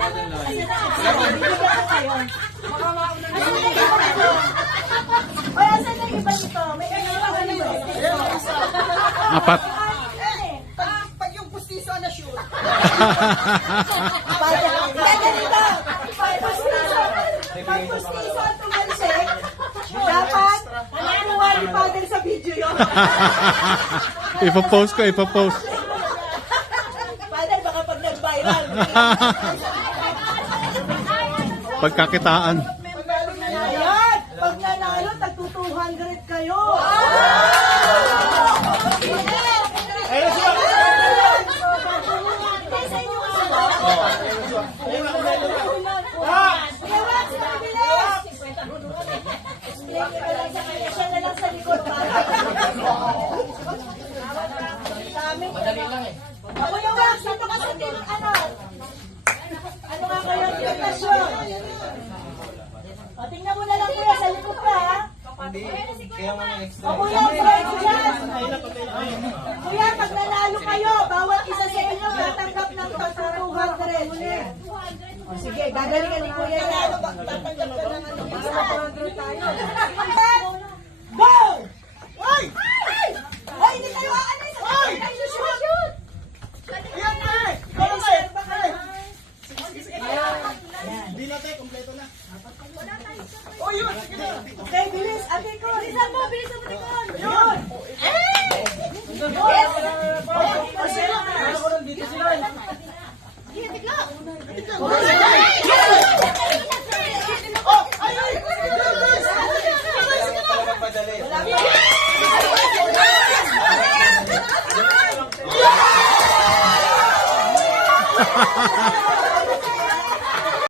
Apat. Pag yung pustiso na shoot. Pag pustiso ang tumalsik, dapat nakuha ni Father sa video yun. Ipopost ko, ipopost. Father, baka pag nag-viral. Pagkakitaan. Ayan! Pag nanalo, tagto-200 kayo. Siya na lang sa likod. Madali lang eh. Ako yung wax, dito ka sa team, ano? Ano nga kayo ang invitasyon? O, tingnan mo na lang kuya, sa likod ka, ha? Kaya nga may extra. O kuya, dyan. Kuya, pag nanalo kayo, bawat isa sa inyo tatanggap ng 200. O sige, gagalingan ni kuya na. Tatanggap ka ng ano. Go! Hoy! Hoy, hindi kayo aalis! Hoy! Shoot! Ayan na eh! Hindi na tayo, kompleto na. Oh, yun! Sige na! Okay, bilis! Ate ko! Bilisan mo! Bilisan mo! Tikon! Yun! Yes! Dito sila. Yes!